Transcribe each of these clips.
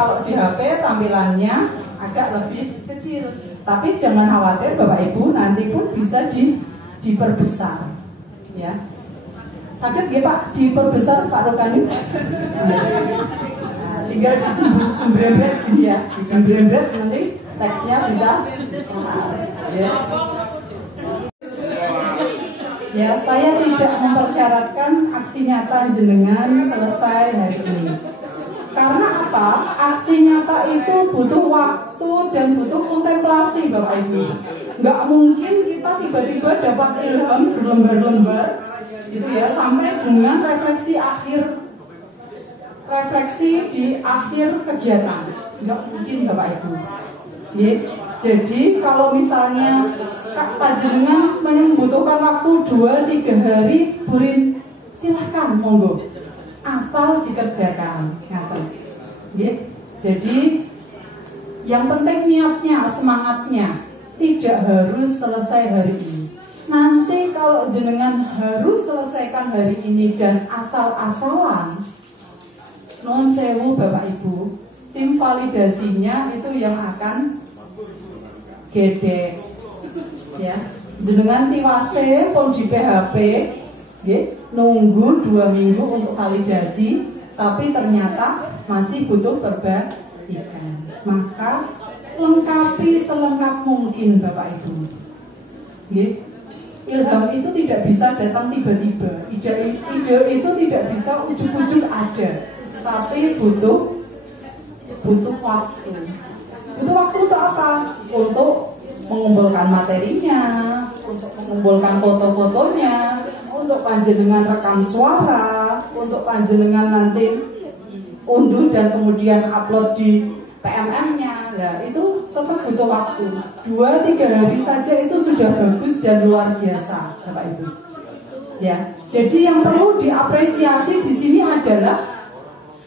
kalau di HP tampilannya agak lebih kecil. Tapi jangan khawatir Bapak Ibu, nanti pun bisa diperbesar. Ya. Sakit ya Pak, diperbesar Pak Rokani? Nah, tinggal dijembrembret gini ya, dijembrembret nanti teksnya bisa. Ya. Ya, saya tidak mempersyaratkan aksi nyata jenengan selesai hari ini. Karena apa? Aksi nyata itu butuh waktu dan butuh kontemplasi Bapak Ibu. Nggak mungkin kita tiba-tiba dapat ilham berlembar-lembar gitu ya, sampai dengan refleksi di akhir kegiatan. Nggak mungkin Bapak Ibu. Ya. Jadi kalau misalnya panjenengan membutuhkan waktu 2-3 hari, burin silahkan monggo, asal dikerjakan. Jadi yang penting niatnya, semangatnya, tidak harus selesai hari ini. Nanti kalau jenengan harus selesaikan hari ini dan asal-asalan, non sewu Bapak Ibu, tim validasinya itu yang akan gede, ya. Jenengan tiwase pun di PHP, nunggu 2 minggu untuk validasi, tapi ternyata masih butuh perbaikan. Maka lengkapi selengkap mungkin Bapak Ibu. Ilham itu tidak bisa datang tiba-tiba. Ide itu tidak bisa ujuk-ujuk ada, tapi butuh waktu. Butuh waktu untuk apa? Untuk mengumpulkan materinya, untuk mengumpulkan foto-fotonya, untuk panjenengan rekam suara, untuk panjenengan nanti unduh dan kemudian upload di PMM-nya. Nah, itu tetap butuh waktu. 2-3 hari saja itu sudah bagus dan luar biasa, Bapak Ibu. Ya, jadi yang perlu diapresiasi di sini adalah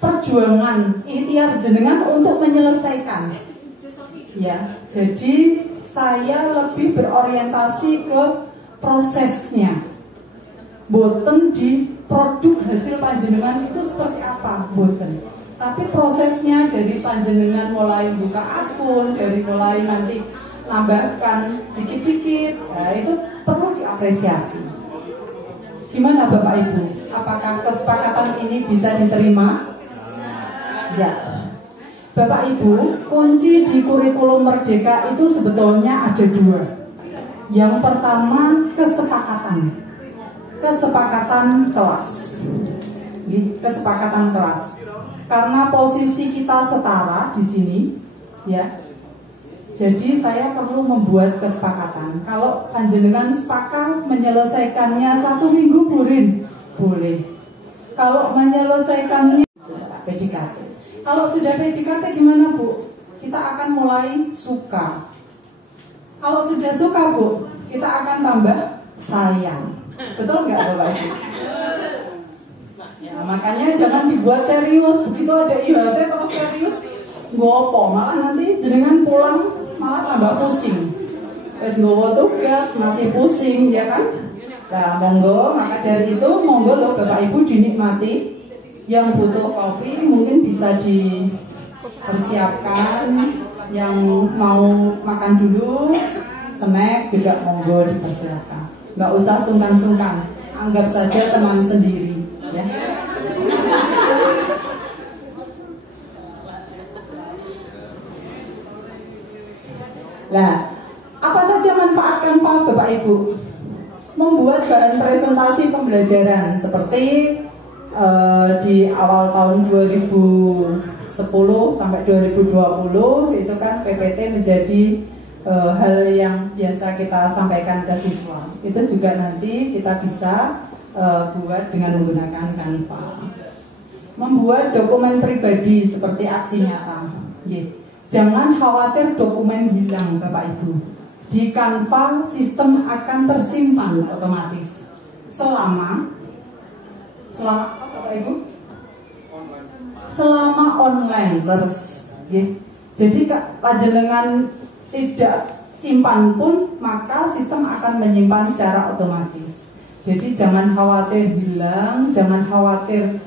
perjuangan ikhtiar jenengan untuk menyelesaikan. Ya, jadi saya lebih berorientasi ke prosesnya, boten di produk hasil panjenengan itu seperti apa, boten. Tapi prosesnya dari panjenengan mulai buka akun, dari mulai nanti nambahkan sedikit-sedikit, nah itu perlu diapresiasi. Gimana Bapak Ibu? Apakah kesepakatan ini bisa diterima? Ya. Bapak Ibu, kunci di kurikulum Merdeka itu sebetulnya ada 2. Yang pertama, kesepakatan kelas. Kesepakatan kelas. Karena posisi kita setara di sini, ya. Jadi saya perlu membuat kesepakatan. Kalau panjenengan sepakat menyelesaikannya 1 minggu burin, boleh. Kalau menyelesaikannya PDKT. Kalau sudah PDKT gimana Bu? Kita akan mulai suka. Kalau sudah suka Bu, kita akan tambah sayang. Betul nggak Bapak Ibu? Ya, makanya jangan dibuat serius. Begitu ada IHT terus serius, gopo malah nanti jenengan pulang malah tambah pusing. Terus nggowo tugas masih pusing, ya kan? Nah, monggo, maka dari itu monggo loh Bapak Ibu dinikmati. Yang butuh kopi mungkin bisa dipersiapkan, yang mau makan dulu snack juga monggo dipersiapkan. Nggak usah sungkan-sungkan, anggap saja teman sendiri, ya. Nah, apa saja manfaat Canva Bapak Ibu? Membuat bahan presentasi pembelajaran seperti di awal tahun 2010 sampai 2020 itu kan PPT menjadi hal yang biasa kita sampaikan ke siswa. Itu juga nanti kita bisa buat dengan menggunakan Canva. Membuat dokumen pribadi seperti aksi nyata. Jangan khawatir dokumen hilang Bapak Ibu. Di Canva sistem akan tersimpan otomatis selama Bapak Ibu? Selama online terus. Jadi panjenengan tidak simpan pun maka sistem akan menyimpan secara otomatis. Jadi jangan khawatir hilang, jangan khawatir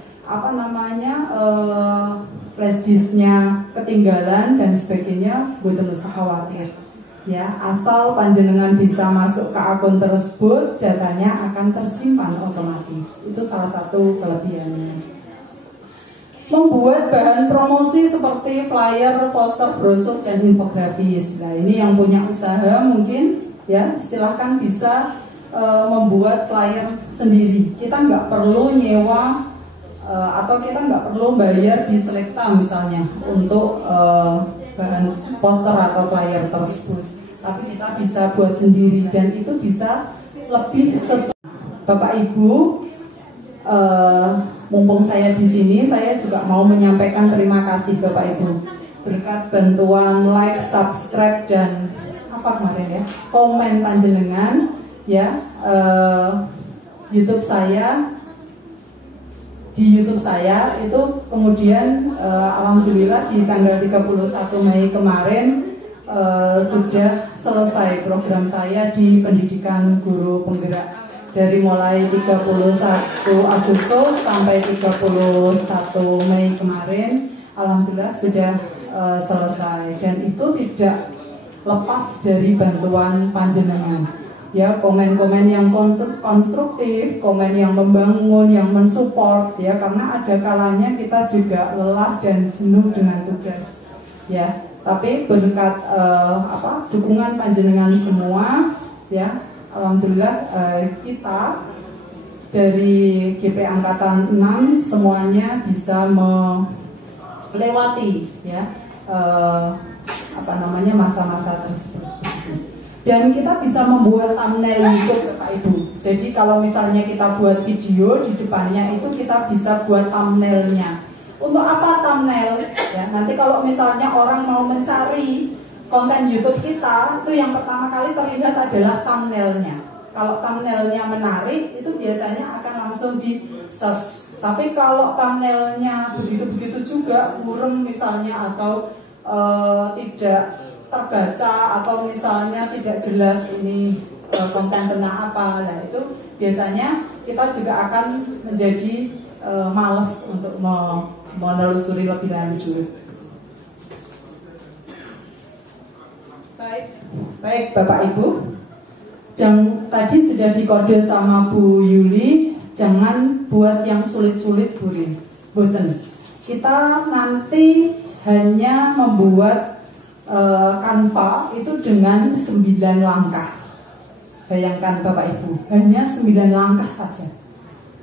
flash disknya ketinggalan dan sebagainya, boten usah khawatir. Ya, asal panjenengan bisa masuk ke akun tersebut, datanya akan tersimpan otomatis. Itu salah satu kelebihannya. Membuat bahan promosi seperti flyer, poster, brosur, dan infografis. Nah, ini yang punya usaha mungkin ya silahkan bisa membuat flyer sendiri. Kita nggak perlu nyewa atau kita nggak perlu bayar di Selekta misalnya untuk bahan poster atau flyer tersebut. Tapi kita bisa buat sendiri dan itu bisa lebih sesuai. Bapak Ibu, mumpung saya di sini, saya juga mau menyampaikan terima kasih Bapak Ibu berkat bantuan like, subscribe dan apa kemarin ya, komen panjenengan ya, YouTube saya. Di YouTube saya itu kemudian alhamdulillah di tanggal 31 Mei kemarin sudah selesai program saya di pendidikan guru penggerak. Dari mulai 31 Agustus sampai 31 Mei kemarin, alhamdulillah sudah selesai, dan itu tidak lepas dari bantuan panjenengan. Ya, komen-komen yang konstruktif, komen yang membangun, yang mensupport, ya, karena ada kalanya kita juga lelah dan jenuh dengan tugas, ya. Tapi berkat dukungan panjenengan semua, ya. Alhamdulillah kita dari GP Angkatan 6 semuanya bisa melewati ya masa-masa tersebut. Dan kita bisa membuat thumbnail YouTube Bapak Ibu. Jadi kalau misalnya kita buat video di depannya itu kita bisa buat thumbnailnya. Untuk apa thumbnail? Ya, nanti kalau misalnya orang mau mencari konten YouTube kita, itu yang pertama kali terlihat adalah thumbnailnya. Kalau thumbnailnya menarik, itu biasanya akan langsung di search. Tapi kalau thumbnailnya begitu-begitu juga, kurang misalnya, atau tidak terbaca, atau misalnya tidak jelas ini konten tentang apa, nah itu biasanya kita juga akan menjadi malas untuk menelusuri lebih lanjut. Baik Bapak Ibu, tadi sudah dikode sama Bu Yuli, jangan buat yang sulit-sulit Burin. Boten. Kita nanti hanya membuat Canva itu dengan 9 langkah. Bayangkan Bapak Ibu, hanya 9 langkah saja.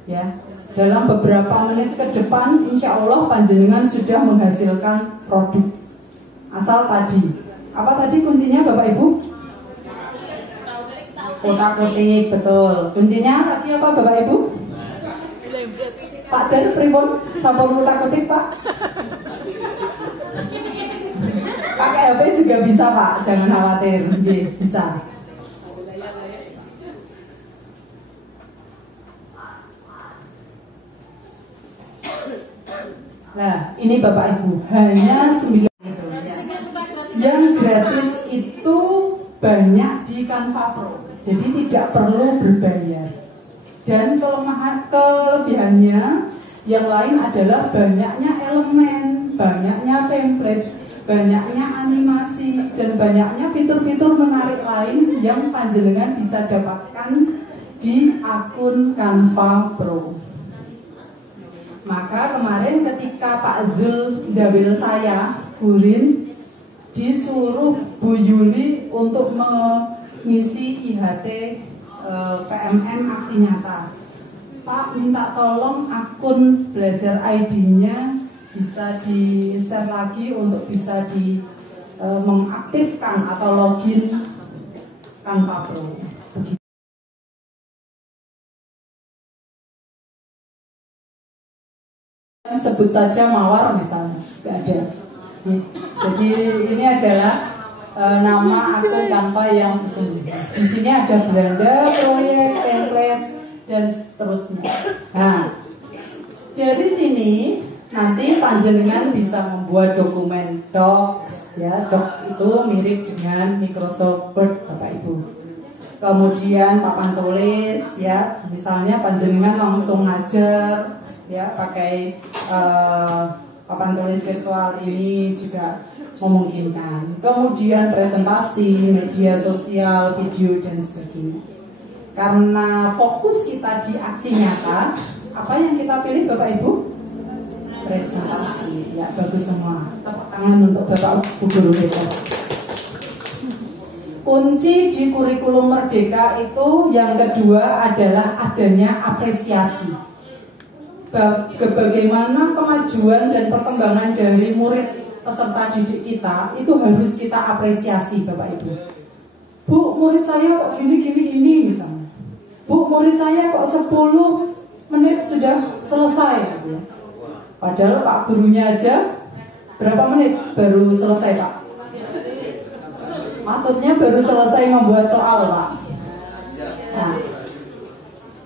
Ya, dalam beberapa menit ke depan, insya Allah panjenengan sudah menghasilkan produk. Asal tadi. Apa tadi kuncinya Bapak Ibu? Kotak-kotik, betul. Kuncinya tadi apa Bapak Ibu? Pak Dan pripun sampun kotak-kotik Pak? Pakai HP juga bisa Pak, jangan khawatir. Bisa. Nah, ini Bapak Ibu, hanya 9. Yang gratis itu banyak di Canva Pro, jadi tidak perlu berbayar. Dan kelebihannya yang lain adalah banyaknya elemen, banyaknya template, banyaknya animasi, dan banyaknya fitur-fitur menarik lain yang panjenengan bisa dapatkan di akun Canva Pro. Maka kemarin ketika Pak Zul Jabil saya, Burin, disuruh Bu Yuli untuk mengisi IHT PMM aksi nyata. Pak minta tolong akun belajar ID-nya bisa di-share lagi untuk bisa mengaktifkan atau login Canva Pro. Begitu. Sebut saja Mawar misalnya, nggak ada. Jadi ini adalah nama akun Canva yang sesungguhnya. Di sini ada beranda, proyek, template, dan seterusnya. Nah, dari sini nanti panjenengan bisa membuat dokumen Docs. Ya, Docs itu mirip dengan Microsoft Word, Bapak Ibu. Kemudian papan tulis, ya, misalnya panjenengan langsung ngajar, ya, pakai papan tulis virtual ini juga memungkinkan. Kemudian presentasi, media sosial, video dan sebagainya. Karena fokus kita di aksi nyata, apa yang kita pilih Bapak Ibu? Presentasi. Ya, bagus semua. Tepuk tangan untuk Bapak Ibu guru besok. Kunci di kurikulum Merdeka itu yang kedua adalah adanya apresiasi. Bagaimana kemajuan dan perkembangan dari murid peserta didik kita itu harus kita apresiasi Bapak Ibu. Bu, murid saya kok gini misalnya. Bu, murid saya kok 10 menit sudah selesai. Padahal Pak gurunya aja berapa menit baru selesai Pak? Maksudnya baru selesai membuat soal Pak. Nah,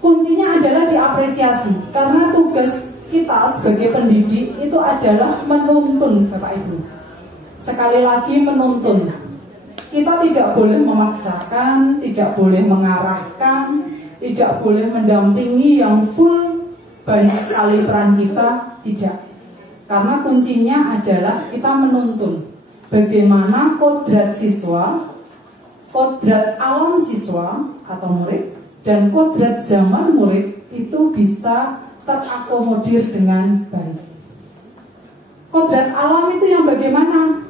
kuncinya adalah diapresiasi. Karena tugas kita sebagai pendidik itu adalah menuntun Bapak Ibu. Sekali lagi menuntun. Kita tidak boleh memaksakan, tidak boleh mengarahkan, tidak boleh mendampingi yang full, banyak sekali peran kita, tidak. Karena kuncinya adalah kita menuntun bagaimana kodrat siswa, kodrat alam siswa atau murid, dan kodrat zaman murid itu bisa terakomodir dengan baik. Kodrat alam itu yang bagaimana?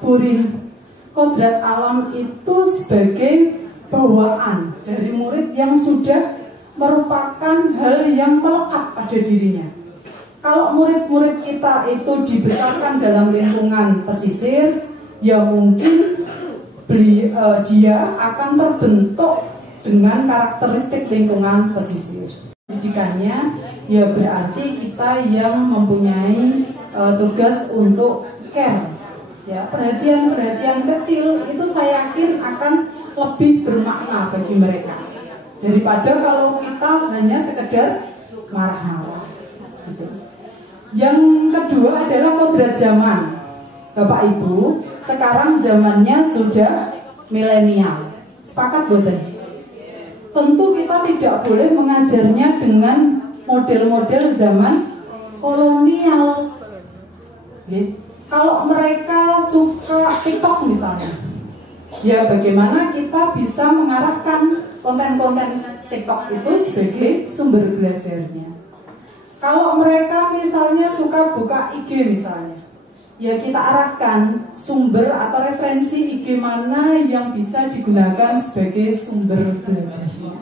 Burin. Kodrat alam itu sebagai bawaan dari murid yang sudah merupakan hal yang melekat pada dirinya. Kalau murid-murid kita itu dibesarkan dalam lingkungan pesisir, ya mungkin dia akan terbentuk dengan karakteristik lingkungan pesisir. Pendidikannya ya berarti kita yang mempunyai tugas untuk care. Ya, perhatian-perhatian kecil itu saya yakin akan lebih bermakna bagi mereka daripada kalau kita hanya sekedar marah-marah. Gitu. Yang kedua adalah kodrat zaman. Bapak Ibu, sekarang zamannya sudah milenial. Sepakat boten? Tentu kita tidak boleh mengajarnya dengan model-model zaman kolonial. Gitu. Kalau mereka suka TikTok misalnya, ya bagaimana kita bisa mengarahkan konten-konten TikTok itu sebagai sumber belajarnya. Kalau mereka misalnya suka buka IG misalnya, ya kita arahkan sumber atau referensi IG mana yang bisa digunakan sebagai sumber belajarnya.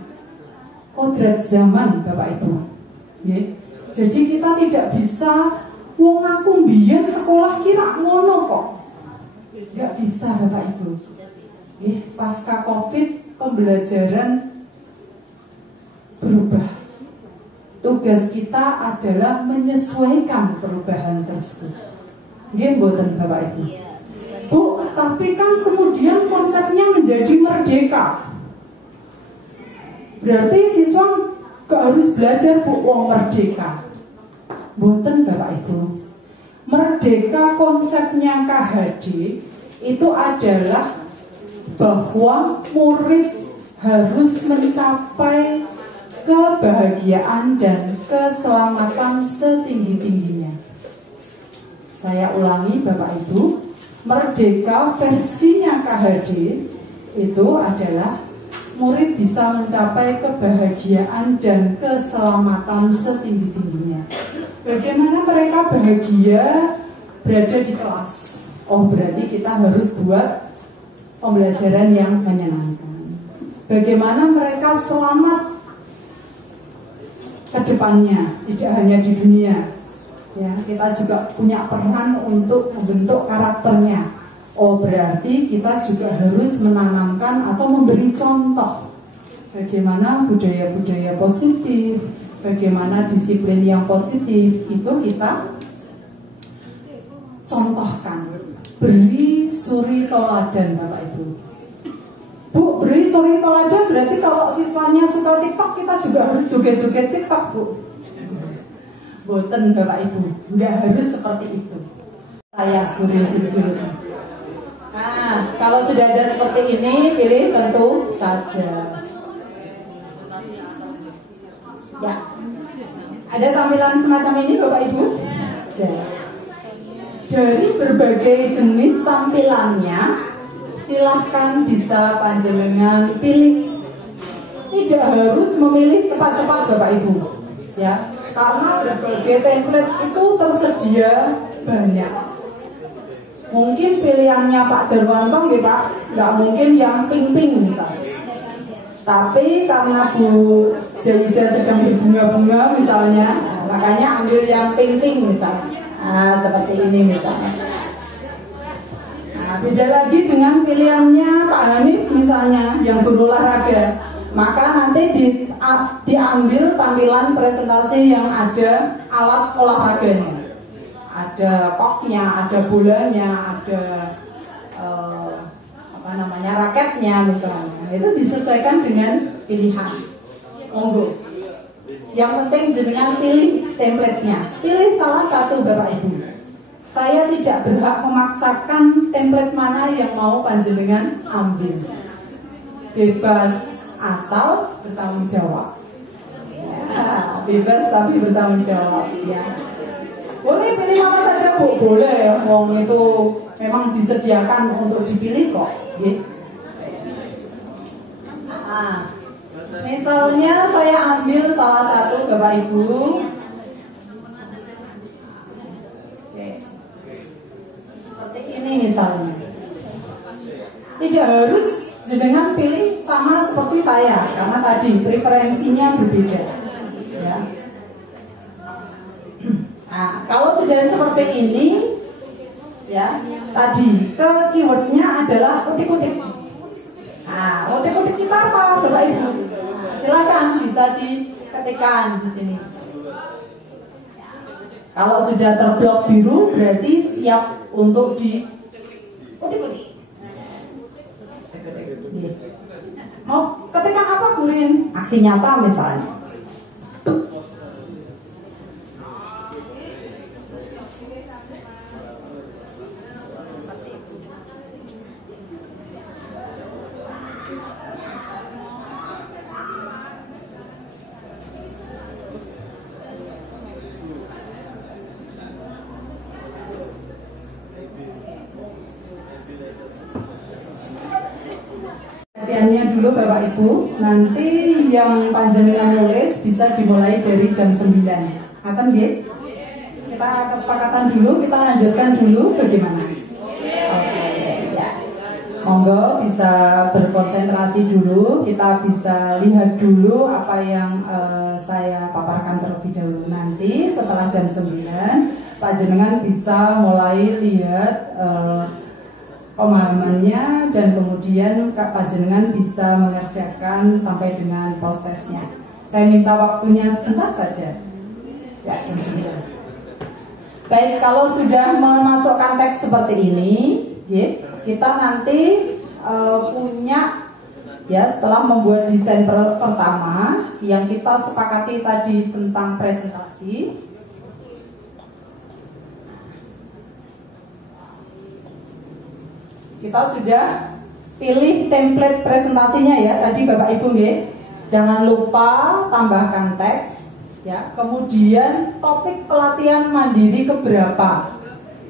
Kodrat zaman Bapak Ibu. Ya. Jadi kita tidak bisa wong aku mbiyen sekolah kira ngono kok. Gak bisa Bapak Ibu. Pasca Covid pembelajaran berubah. Tugas kita adalah menyesuaikan perubahan tersebut. Nggih mboten Bapak Ibu. Bu, tapi kan kemudian konsepnya menjadi merdeka. Berarti siswa gak harus belajar Bu wong merdeka. Mboten Bapak Ibu. Merdeka konsepnya KHD itu adalah bahwa murid harus mencapai kebahagiaan dan keselamatan setinggi-tingginya. Saya ulangi Bapak Ibu, merdeka versinya KHD itu adalah murid bisa mencapai kebahagiaan dan keselamatan setinggi-tingginya. Bagaimana mereka bahagia berada di kelas? Oh, berarti kita harus buat pembelajaran yang menyenangkan. Bagaimana mereka selamat ke depannya, tidak hanya di dunia. Ya, kita juga punya peran untuk membentuk karakternya. Oh, berarti kita juga harus menanamkan atau memberi contoh bagaimana budaya-budaya positif, bagaimana disiplin yang positif itu kita contohkan. Beri suri toladan Bapak Ibu. Bu, beri suri toladan berarti kalau siswanya suka TikTok kita juga harus joget-joget TikTok Bu. Boten Bapak Ibu, nggak harus seperti itu. Saya guru-guru. Nah, kalau sudah ada seperti ini, pilih tentu saja. Ya, ada tampilan semacam ini Bapak Ibu? Ya. Dari berbagai jenis tampilannya, silahkan bisa panjenengan pilih. Tidak harus memilih cepat-cepat Bapak Ibu, ya, karena berbagai template itu tersedia banyak. Mungkin pilihannya Pak Darwanto, ya Pak, nggak mungkin yang pink-pink misalnya. Tapi karena Bu Jahida sedang berbunga-bunga misalnya, makanya ambil yang pink-pink misalnya. Nah, seperti ini misalnya. Nah, beda lagi dengan pilihannya Pak Hanif misalnya yang berolahraga. Maka nanti diambil tampilan presentasi yang ada alat olahraganya. Ada koknya, ada bolanya, ada raketnya misalnya. Itu disesuaikan dengan pilihan. Monggo. Yang penting jenengan pilih template-nya. Pilih salah satu Bapak Ibu. Saya tidak berhak memaksakan template mana yang mau panjenengan ambil. Bebas asal bertanggung jawab. Ya, bebas tapi bertanggung jawab. Ya. Boleh pilih mana saja Bu, boleh ya. Wong itu memang disediakan untuk dipilih kok. Gitu. Nah, misalnya saya ambil salah satu Bapak Ibu. Oke. Seperti ini misalnya. Tidak harus jenengan pilih sama seperti saya, karena tadi preferensinya berbeda. Ya. Nah, kalau sudah seperti ini, ya, tadi keywordnya adalah utik-utik. Nah, utik-utik kita apa, Bapak Ibu? Silakan bisa diketikkan di sini. Kalau sudah terblok biru, berarti siap untuk di utik-utik. Mau ketikkan apa, Burin? Aksi nyata misalnya. Latihannya dulu Bapak Ibu, nanti yang panjenengan nulis bisa dimulai dari jam 9. Akan nggih? Kita kesepakatan dulu, kita lanjutkan dulu bagaimana? Oke, ya. Monggo bisa berkonsentrasi dulu, kita bisa lihat dulu apa yang saya paparkan terlebih dahulu. Nanti setelah jam 9, panjenengan bisa mulai lihat pemahamannya dan kemudian Kak panjenengan bisa mengerjakan sampai dengan post testnya. Saya minta waktunya sebentar saja. Ya, jam 9. Baik, kalau sudah memasukkan teks seperti ini, ya, kita nanti punya, ya, setelah membuat desain pertama yang kita sepakati tadi tentang presentasi. Kita sudah pilih template presentasinya ya tadi Bapak Ibu nggih. Jangan lupa tambahkan teks ya. Kemudian topik pelatihan mandiri keberapa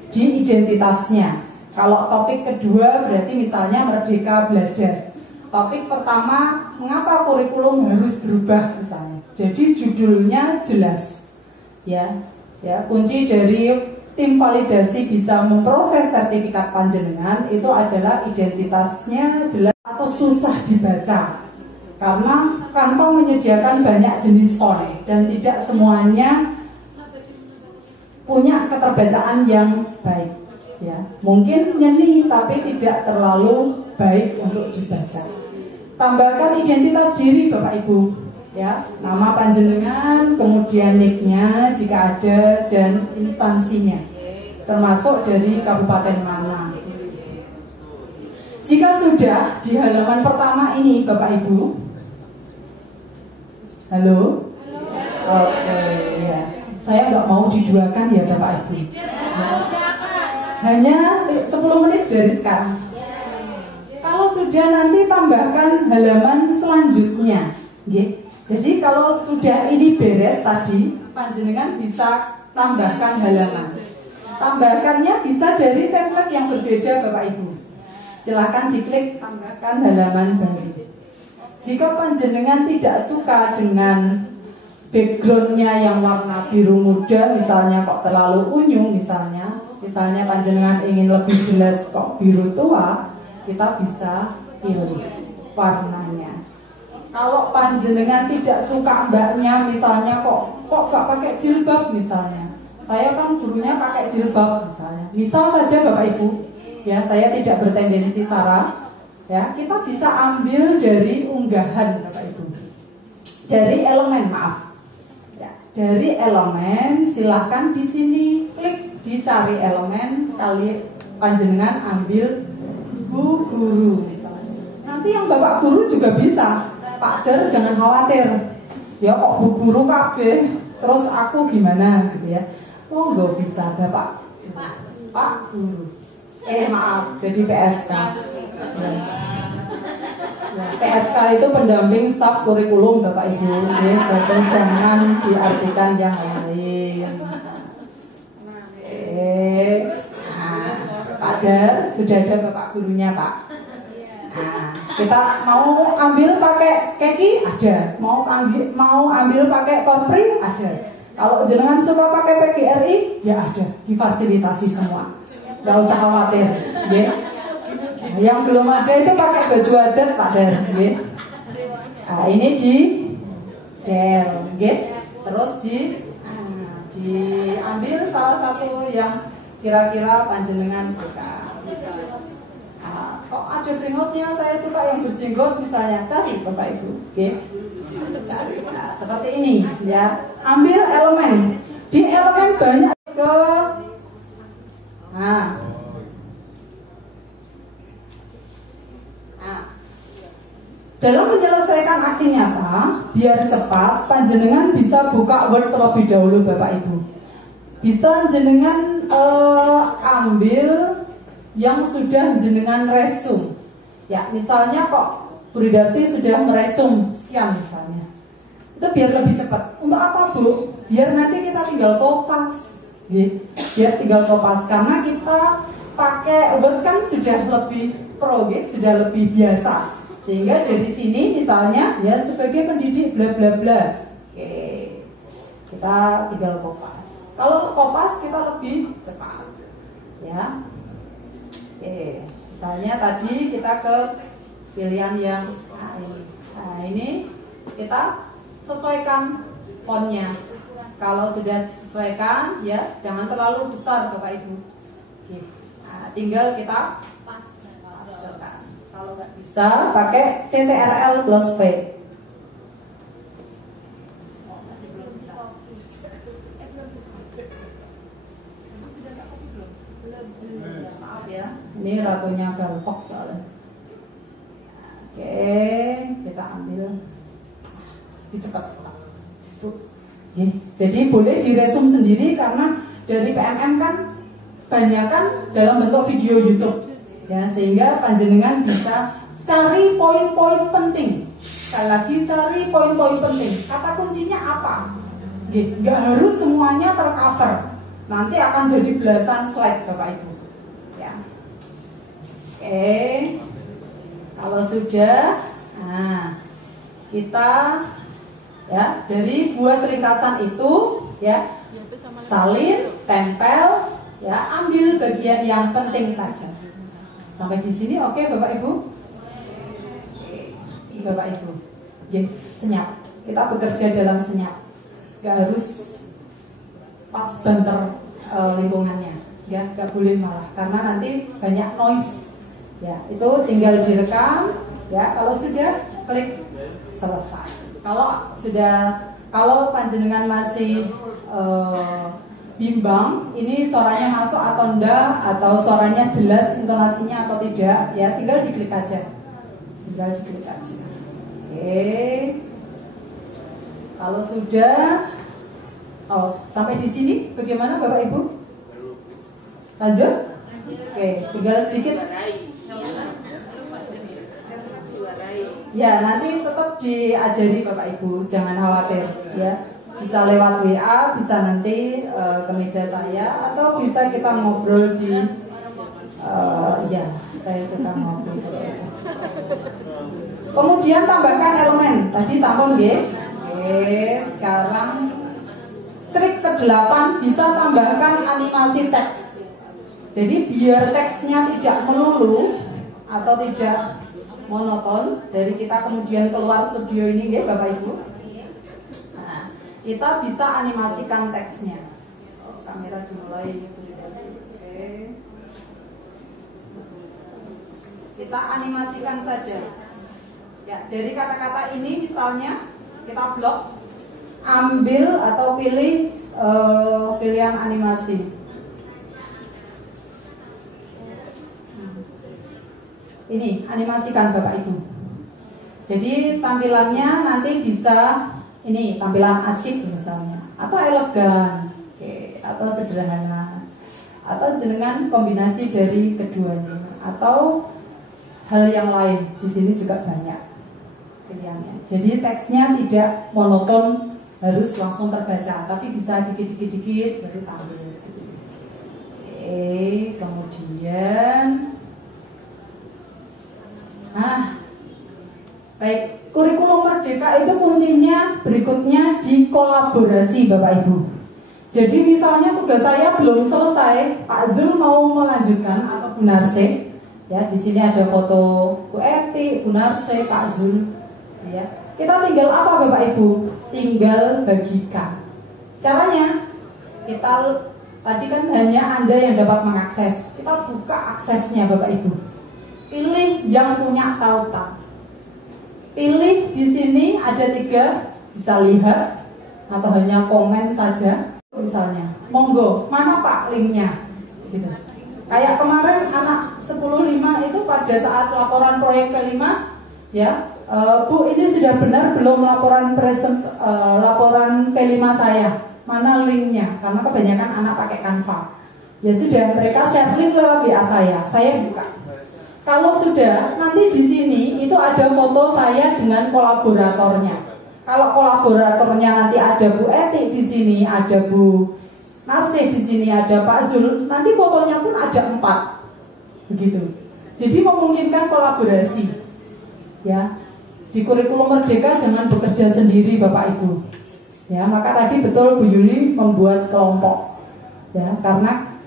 di identitasnya. Kalau topik kedua berarti misalnya Merdeka Belajar. Topik pertama mengapa kurikulum harus berubah misalnya. Jadi judulnya jelas. Ya. Ya, kunci dari tim validasi bisa memproses sertifikat panjenengan itu adalah identitasnya jelas atau susah dibaca, karena kantong menyediakan banyak jenis font dan tidak semuanya punya keterbacaan yang baik. Ya, mungkin nyeni tapi tidak terlalu baik untuk dibaca. Tambahkan identitas diri Bapak Ibu. Ya, nama panjenengan, kemudian nick-nya jika ada dan instansinya, termasuk dari kabupaten mana. Jika sudah di halaman pertama ini Bapak Ibu, halo, oke, ya, saya nggak mau diduakan ya Bapak Ibu, hanya 10 menit dari sekarang. Kalau sudah nanti tambahkan halaman selanjutnya, gitu. Jadi kalau sudah ini beres tadi, panjenengan bisa tambahkan halaman. Tambahkannya bisa dari template yang berbeda Bapak Ibu. Silahkan diklik tambahkan halaman baru. Jika panjenengan tidak suka dengan backgroundnya yang warna biru muda, misalnya kok terlalu unyu, misalnya panjenengan ingin lebih jelas kok biru tua, kita bisa pilih warnanya. Kalau panjenengan tidak suka mbaknya, misalnya kok gak pakai jilbab misalnya, saya kan gurunya pakai jilbab misalnya, misal saja Bapak Ibu, ya saya tidak bertendensi sara, ya kita bisa ambil dari unggahan Bapak Ibu, dari elemen dari elemen, silahkan di sini klik dicari elemen, kali panjenengan ambil Bu Guru misalnya. Nanti yang Bapak Guru juga bisa. Pak Der jangan khawatir. Ya kok Bu Guru kabeh, terus aku gimana gitu ya. Oh nggak bisa Bapak. Pak Guru. Maaf, jadi PSK. Ya. PSK itu pendamping staf kurikulum Bapak Ibu, jadi jangan diartikan yang lain. Pak Dar, sudah ada Bapak gurunya Pak. Nah, kita mau ambil pakai keki ada, mau ambil pakai korpri ada. Kalau jenengan suka pakai PGRI ya ada, difasilitasi semua. Gak usah khawatir, ya. Yang belum ada itu pakai baju adat Pak Dar, ya. Nah, ini di del, ya. Terus diambil salah satu yang kira-kira panjenengan suka. Kok ada bringotnya, saya suka yang berjenggot misalnya, cari Bapak Ibu, oke? Cari, nah, seperti ini, ya. Ambil elemen, di elemen banyak ke, dalam menyelesaikan aksi nyata, biar cepat, panjenengan bisa buka Word terlebih dahulu Bapak Ibu. Bisa jenengan ambil yang sudah jenengan resum. Ya, misalnya kok Budidarti sudah meresum sekian misalnya. Itu biar lebih cepat. Untuk apa Bu? Biar nanti kita tinggal kopas. Biar tinggal kopas karena kita pakai Word kan sudah lebih pro, sudah lebih biasa. Sehingga dari sini misalnya ya sebagai pendidik bla bla bla. Oke. Kita tinggal kopas. Kalau kopas kita lebih cepat. Ya. Oke. Misalnya tadi kita ke pilihan yang ini. Nah, ini kita sesuaikan fontnya. Kalau sudah disesuaikan ya jangan terlalu besar Bapak Ibu. Oke. Nah, tinggal kita pastekan. Kalau nggak bisa pakai CTRL plus V. Maaf ya, ini ratunya Galvox soalnya. Oke, kita ambil. Dicepat. Jadi boleh diresum sendiri karena dari PMM kan banyak kan dalam bentuk video YouTube. Ya, sehingga panjenengan bisa cari poin-poin penting. Sekali lagi cari poin-poin penting. Kata kuncinya apa? Nggak harus semuanya tercover. Nanti akan jadi belasan slide Bapak Ibu. Ya. Oke. Kalau sudah, nah kita ya dari buat ringkasan itu ya salin, tempel, ya ambil bagian yang penting saja. Sampai di sini oke Bapak Ibu? Bapak Ibu, ya, senyap. Kita bekerja dalam senyap. Gak harus pas banter lingkungannya, ya, gak boleh malah. Karena nanti banyak noise. Ya, itu tinggal direkam. Ya, kalau sudah klik selesai. Kalau panjenengan masih bimbang, ini suaranya masuk atau enggak, atau suaranya jelas intonasinya atau tidak, ya tinggal diklik aja. Oke. Kalau sudah, sampai di sini bagaimana Bapak Ibu? Lanjut? Oke, tinggal sedikit. Ya, nanti tetap diajari Bapak Ibu, jangan khawatir, ya. Bisa lewat WA, bisa nanti ke meja saya, atau bisa kita ngobrol di ya, saya suka ngobrol. Kemudian tambahkan elemen. Tadi sampun ya. Oke, sekarang trik ke-8, bisa tambahkan animasi teks. Jadi biar teksnya tidak melulu atau tidak monoton, dari kita kemudian keluar studio ini ya Bapak Ibu. Nah, kita bisa animasikan teksnya. Kamera dimulai. Oke. Kita animasikan saja. Ya, dari kata-kata ini misalnya kita blok, ambil atau pilih pilihan animasi. Ini animasikan Bapak Ibu. Jadi tampilannya nanti bisa ini tampilan asyik misalnya, atau elegan, oke, atau sederhana, atau jenengan kombinasi dari keduanya, atau hal yang lain. Di sini juga banyak pilihannya. Jadi teksnya tidak monoton harus langsung terbaca, tapi bisa dikit-dikit baru tampil. Oke, kemudian baik, kurikulum merdeka itu kuncinya berikutnya di kolaborasi Bapak Ibu. Jadi misalnya tugas saya belum selesai, Pak Zul mau melanjutkan atau Bu Narse, ya di sini ada foto Bu Eti, Bu Narse, Pak Zul, ya. Kita tinggal apa Bapak Ibu? Tinggal bagikan. Caranya kita tadi kan hanya Anda yang dapat mengakses. Kita buka aksesnya Bapak Ibu. Pilih yang punya tautan. Pilih di sini ada 3, bisa lihat atau hanya komen saja. Misalnya, monggo, mana Pak linknya? Gitu. Kayak kemarin anak 10.5 itu pada saat laporan proyek ke-5, ya, Bu ini sudah benar belum laporan laporan P5 saya? Mana linknya? Karena kebanyakan anak pakai Canva. Ya sudah, mereka share link lewat WA saya buka. Kalau sudah, nanti di sini itu ada foto saya dengan kolaboratornya. Kalau kolaboratornya nanti ada Bu Eti di sini, ada Bu Narse di sini, ada Pak Zul, nanti fotonya pun ada 4, begitu. Jadi memungkinkan kolaborasi. Ya, di kurikulum merdeka jangan bekerja sendiri Bapak Ibu. Ya, maka tadi betul Bu Yuli membuat kelompok. Ya, karena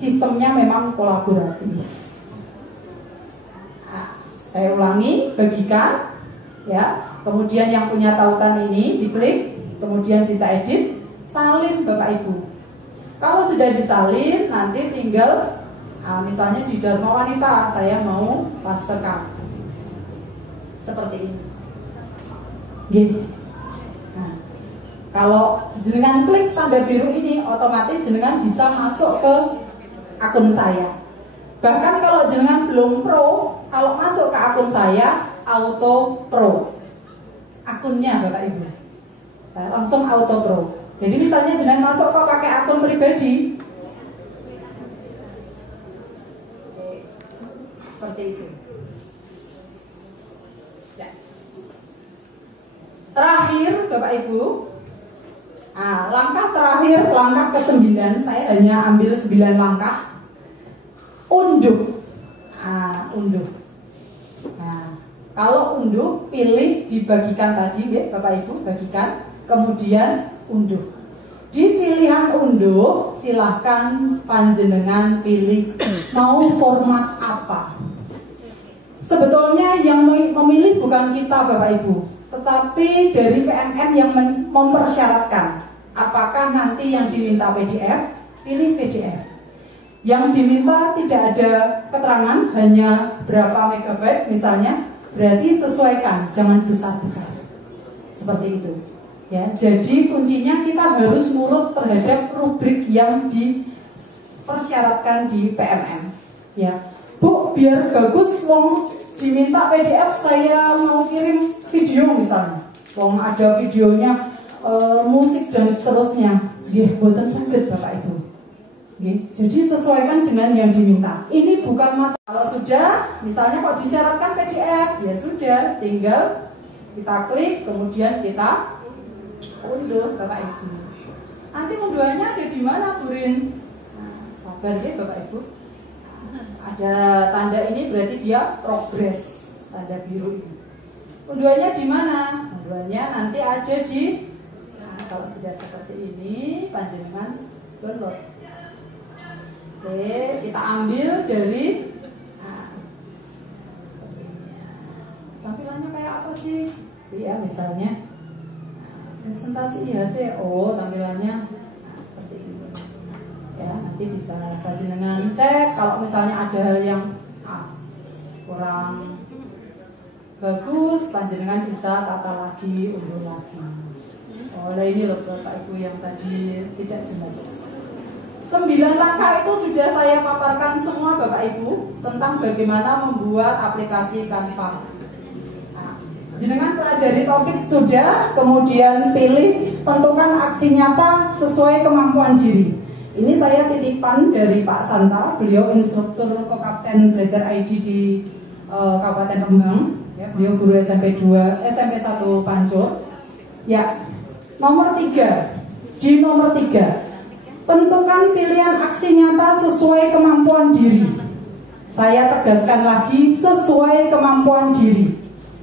sistemnya memang kolaboratif. Saya ulangi, bagikan, ya. Kemudian yang punya tautan ini diklik, kemudian bisa edit, salin Bapak Ibu. Kalau sudah disalin, nanti tinggal, misalnya di Dharma Wanita, saya mau pastekan, seperti ini. Gini. Nah, kalau jenengan klik tanda biru ini, otomatis jenengan bisa masuk ke akun saya. Bahkan kalau jenengan belum pro, kalau masuk ke akun saya, auto pro akunnya Bapak Ibu, nah, langsung auto pro. Jadi misalnya jenengan masuk kok pakai akun pribadi, seperti itu. Ya. Terakhir Bapak Ibu, langkah terakhir, langkah ke-9, saya hanya ambil 9 langkah. Unduh. Unduh. Nah, kalau unduh, pilih dibagikan tadi ya Bapak Ibu, bagikan, kemudian unduh. Di pilihan unduh, silahkan panjenengan pilih mau format apa. Sebetulnya yang memilih bukan kita Bapak Ibu, tetapi dari PMM yang mempersyaratkan. Apakah nanti yang diminta PDF, pilih PDF. Yang diminta tidak ada keterangan, hanya berapa megabyte misalnya, berarti sesuaikan, jangan besar-besar. Seperti itu. Ya, jadi kuncinya kita harus nurut terhadap rubrik yang dipersyaratkan di PMM. Ya, Bu, biar bagus, wong diminta PDF, saya mau kirim video misalnya. Wong ada videonya, musik dan seterusnya. Nggih, boten saged Bapak Ibu. Jadi sesuaikan dengan yang diminta. Ini bukan masalah. Kalau sudah, misalnya kok disyaratkan PDF, ya sudah, tinggal kita klik, kemudian kita unduh Bapak Ibu. Nanti unduhannya ada di mana, Burin? Nah, sabar ya Bapak Ibu. Ada tanda ini berarti dia progress, tanda biru ini. Unduhannya di mana? Unduhannya nanti ada di, nah, kalau sudah seperti ini, panjenengan download. Oke, kita ambil dari, nah, seperti ini. Tampilannya kayak apa sih? Ya, misalnya presentasi IHT, oh tampilannya seperti ini. Ya, nanti bisa panjenengan cek kalau misalnya ada hal yang kurang bagus, panjenengan bisa tata lagi, unduh lagi. Oh, ini loh Bapak Ibu yang tadi tidak jelas. 9 langkah itu sudah saya paparkan semua Bapak Ibu tentang bagaimana membuat aplikasi Canva. Jenengan pelajari topik sudah, kemudian pilih, tentukan aksi nyata sesuai kemampuan diri. Ini saya titipan dari Pak Santa, beliau instruktur Kopapten Belajar ID di Kabupaten Rembang. Ya, beliau guru SMP 1 Pancur. Ya, nomor 3, di nomor 3, tentukan pilihan aksi nyata sesuai kemampuan diri. Saya tegaskan lagi, sesuai kemampuan diri.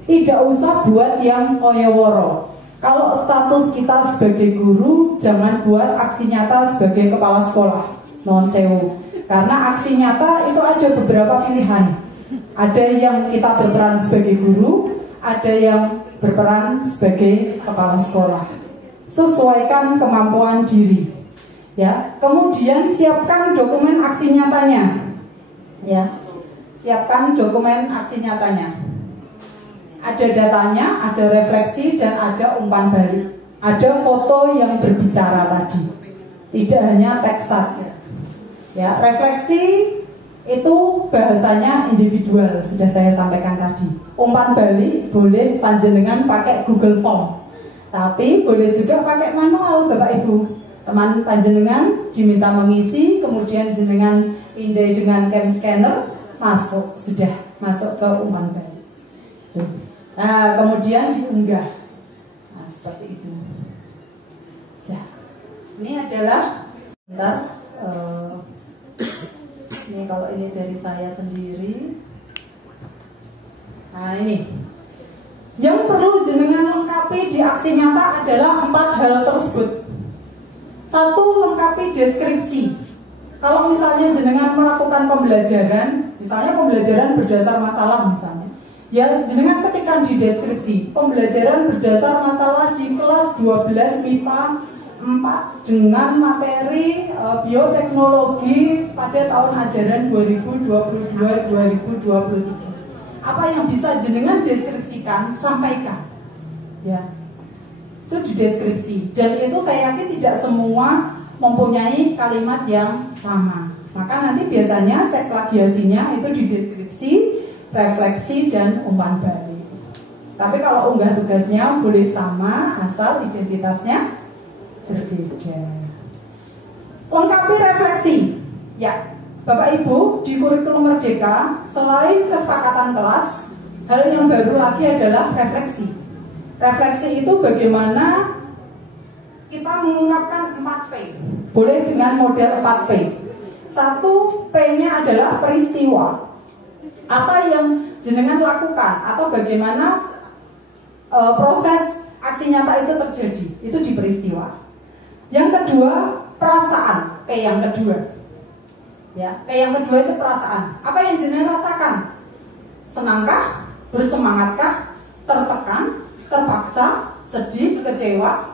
Tidak usah buat yang koyoworo. Kalau status kita sebagai guru, jangan buat aksi nyata sebagai kepala sekolah. Non sewu. Karena aksi nyata itu ada beberapa pilihan. Ada yang kita berperan sebagai guru, ada yang berperan sebagai kepala sekolah. Sesuaikan kemampuan diri. Ya, kemudian siapkan dokumen aksi nyatanya. Ya, siapkan dokumen aksi nyatanya. Ada datanya, ada refleksi, dan ada umpan balik. Ada foto yang berbicara tadi. Tidak hanya teks saja. Ya, refleksi itu bahasanya individual, sudah saya sampaikan tadi. Umpan balik boleh panjenengan pakai Google Form. Tapi boleh juga pakai manual Bapak Ibu. Teman panjenengan diminta mengisi, kemudian jenengan pindai dengan cam scanner, masuk, sudah masuk ke umpan balik. Tuh. Nah, kemudian diunggah. Nah, seperti itu. Ya. Ini adalah ini kalau ini dari saya sendiri. Nah, ini. Yang perlu jenengan lengkapi di aksi nyata adalah 4 hal tersebut. 1, lengkapi deskripsi. Kalau misalnya jenengan melakukan pembelajaran, misalnya pembelajaran berdasar masalah misalnya. Ya, jenengan ketikkan di deskripsi pembelajaran berdasar masalah di kelas 12 MIPA 4 dengan materi bioteknologi pada tahun ajaran 2022-2023. Apa yang bisa jenengan deskripsikan, sampaikan. Ya, itu di deskripsi. Dan itu saya yakin tidak semua mempunyai kalimat yang sama. Maka nanti biasanya cek plagiasinya itu di deskripsi, refleksi, dan umpan balik. Tapi kalau unggah tugasnya boleh sama, asal identitasnya berbeda. Lengkapi refleksi. Ya, Bapak Ibu, di kurikulum Merdeka, selain kesepakatan kelas, hal yang baru lagi adalah refleksi. Refleksi itu bagaimana kita mengungkapkan 4P. Boleh dengan model 4P. 1, P-nya adalah peristiwa. Apa yang jenengan lakukan atau bagaimana proses aksi nyata itu terjadi, itu di peristiwa. Yang kedua, perasaan, P yang kedua. Ya, P yang kedua itu perasaan. Apa yang jenengan rasakan? Senangkah? Bersemangatkah? Tertekan? Terpaksa? Sedih? Kecewa?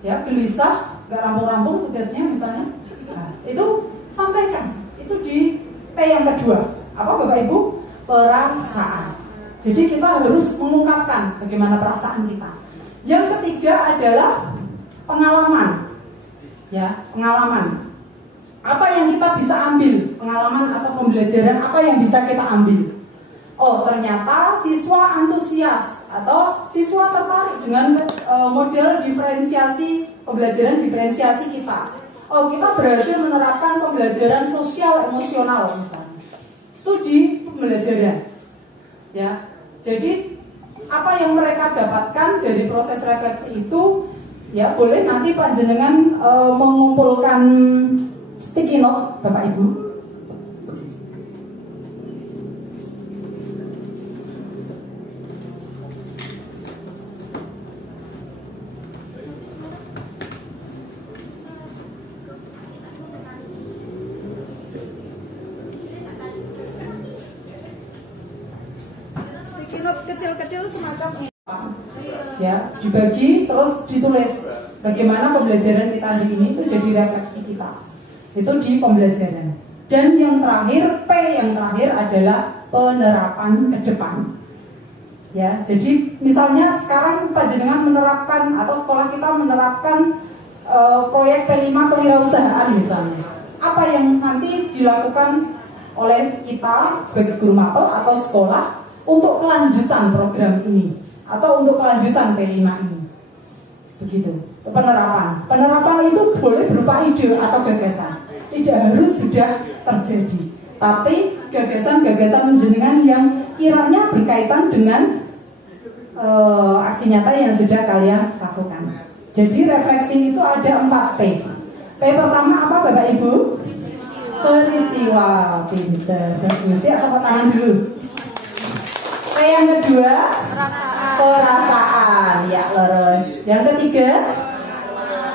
Ya, gelisah? Gak rampung-rampung tugasnya misalnya. Nah, itu sampaikan. Itu di P yang kedua. Apa Bapak Ibu? Perasaan. Jadi kita harus mengungkapkan bagaimana perasaan kita. Yang ketiga adalah pengalaman. Ya, pengalaman. Apa yang kita bisa ambil? Pengalaman atau pembelajaran apa yang bisa kita ambil? Oh, ternyata siswa antusias atau siswa tertarik dengan model diferensiasi, pembelajaran diferensiasi kita. Oh, kita berhasil menerapkan pembelajaran sosial emosional misalnya. Itu di pembelajaran. Ya. Jadi apa yang mereka dapatkan dari proses refleksi itu Ya, boleh nanti panjenengan mengumpulkan sticky note Bapak Ibu. Sticky note kecil-kecil semacam ini. Ya, dibagi terus ditulis bagaimana pembelajaran kita hari ini itu jadi refleksi kita. Itu di pembelajaran. Dan yang terakhir, P yang terakhir adalah penerapan ke depan. Ya, jadi misalnya sekarang panjenengan menerapkan atau sekolah kita menerapkan proyek P5 kewirausahaan misalnya. Apa yang nanti dilakukan oleh kita sebagai guru mapel atau sekolah untuk kelanjutan program ini atau untuk kelanjutan P5 ini. Begitu. Penerapan. Penerapan itu boleh berupa ide atau gagasan. Tidak harus sudah terjadi. Tapi gagasan-gagasan jenengan yang kiranya berkaitan dengan aksi nyata yang sudah kalian lakukan. Jadi refleksi itu ada 4 P. P pertama apa Bapak Ibu? Peristiwa. Pinter. Bagus ya, tepuk tangan dulu. P yang kedua? Perasaan. Ya, lurus. Yang ketiga?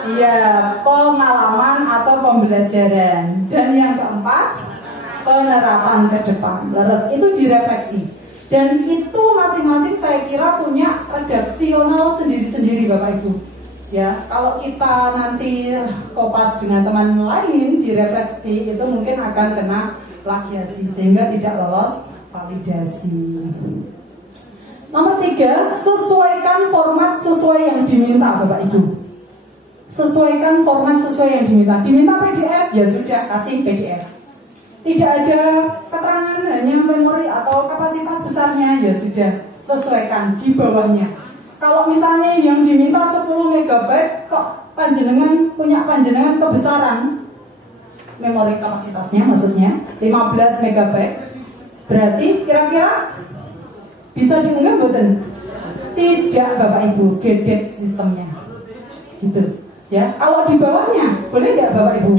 Iya, pengalaman atau pembelajaran. Dan yang keempat? Penerapan ke depan. Lurus. Itu direfleksi. Dan itu masing-masing saya kira punya redaksional sendiri-sendiri Bapak Ibu. Ya, kalau kita nanti kopas dengan teman lain direfleksi itu mungkin akan kena plagiasi sehingga tidak lolos validasi. Nomor 3, sesuaikan format sesuai yang diminta Bapak Ibu. Sesuaikan format sesuai yang diminta. Diminta PDF, ya sudah kasih PDF. Tidak ada keterangan hanya memori atau kapasitas besarnya, ya sudah sesuaikan di bawahnya. Kalau misalnya yang diminta 10 MB, kok panjenengan punya panjenengan kebesaran memori kapasitasnya maksudnya 15 MB, berarti kira-kira bisa diunggah bukan? Tidak Bapak Ibu, gedet sistemnya. Gitu. Ya, kalau di bawahnya boleh nggak Bapak Ibu?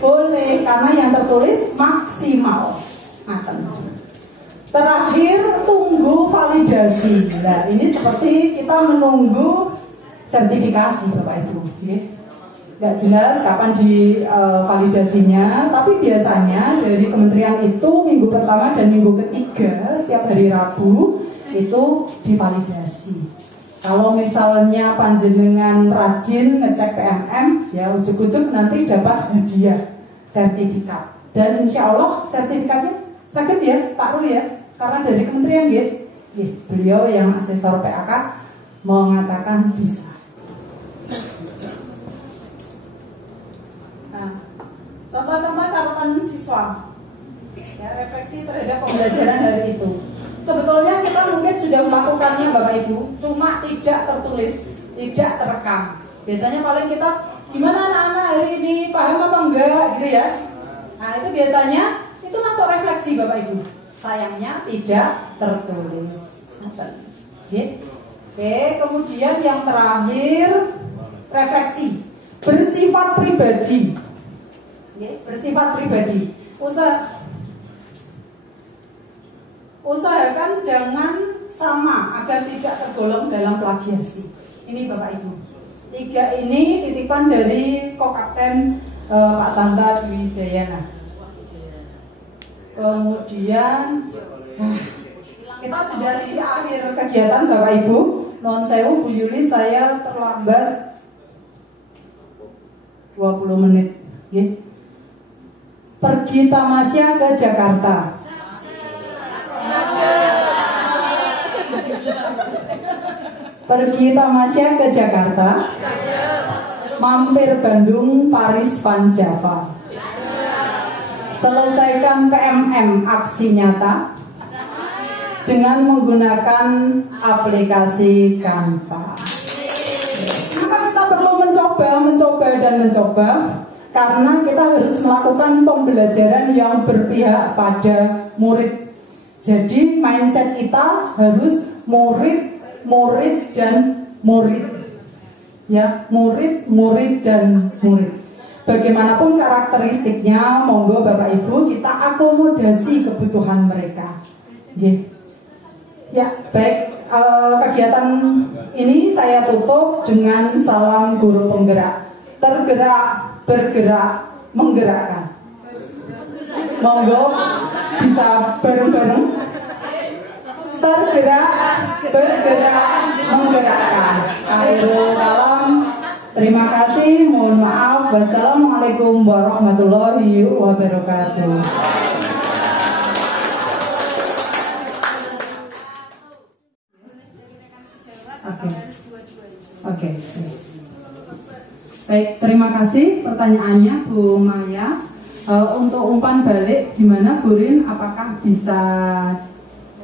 Boleh, karena yang tertulis maksimal. Terakhir, tunggu validasi. Nah, ini seperti kita menunggu sertifikasi Bapak Ibu. Nggak jelas kapan di validasinya, tapi biasanya dari kementerian itu minggu pertama dan minggu ketiga setiap hari Rabu itu divalidasi. Kalau misalnya panjenengan rajin ngecek PMM, ya ujuk-ujuk nanti dapat hadiah sertifikat. Dan insya Allah sertifikatnya sakit ya Pak Ru ya, karena dari kementerian ya, beliau yang asesor PAK mengatakan bisa. Nah, contoh-contoh catatan siswa, ya, refleksi terhadap pembelajaran hari itu. Sebetulnya kita mungkin sudah melakukannya Bapak Ibu, cuma tidak tertulis, tidak terekam. Biasanya paling kita, gimana anak-anak hari ini, paham apa enggak gitu ya. Nah itu biasanya, itu masuk refleksi Bapak Ibu. Sayangnya tidak tertulis. Oke, kemudian yang terakhir, refleksi. Bersifat pribadi. Bersifat pribadi. Usahakan jangan sama agar tidak tergolong dalam plagiasi. Ini Bapak Ibu. 3 ini titipan dari Kokapten Pak Santa Dwi Jayana. Kemudian kita sudah di akhir kegiatan Bapak Ibu. Non sewu Bu Yuli, saya terlambat 20 menit. Pergi tamasya ke Jakarta. Pergi tamasya ke Jakarta, mampir Bandung, Paris, Van Java. Selesaikan PMM aksi nyata dengan menggunakan aplikasi Canva. Maka kita perlu mencoba, karena kita harus melakukan pembelajaran yang berpihak pada murid. Jadi mindset kita harus murid dan murid. ya, murid dan murid. Bagaimanapun karakteristiknya, monggo Bapak Ibu kita akomodasi kebutuhan mereka. Ya, baik. Kegiatan ini saya tutup dengan salam guru penggerak. Tergerak, bergerak, menggerakkan. Monggo bisa bareng-bareng. Tergerak, bergerak, menggerakkan. Akhirul kalam. Terima kasih. Mohon maaf. Wassalamualaikum warahmatullahi wabarakatuh. Oke. Baik, terima kasih pertanyaannya Bu Maya. Untuk umpan balik gimana Bu Rin? Apakah bisa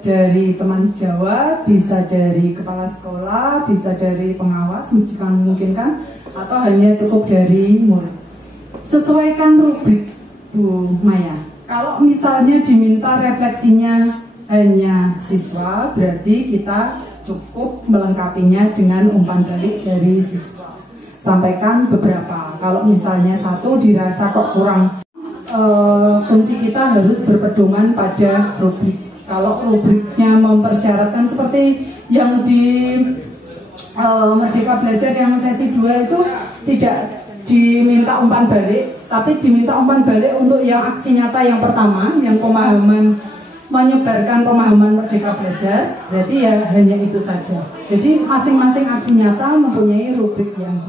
dari teman Jawa, bisa dari kepala sekolah, bisa dari pengawas jika memungkinkan, atau hanya cukup dari murid? Sesuaikan rubrik Bu Maya. Kalau misalnya diminta refleksinya hanya siswa, berarti kita cukup melengkapinya dengan umpan balik dari siswa. Sampaikan beberapa. Kalau misalnya satu dirasa kok kurang, kunci kita harus berpedoman pada rubrik. Kalau rubriknya mempersyaratkan seperti yang di Merdeka Belajar yang sesi 2 itu tidak diminta umpan balik, tapi diminta umpan balik untuk yang aksi nyata yang pertama, yang pemahaman, menyebarkan pemahaman Merdeka Belajar, berarti ya hanya itu saja. Jadi masing-masing aksi nyata mempunyai rubrik yang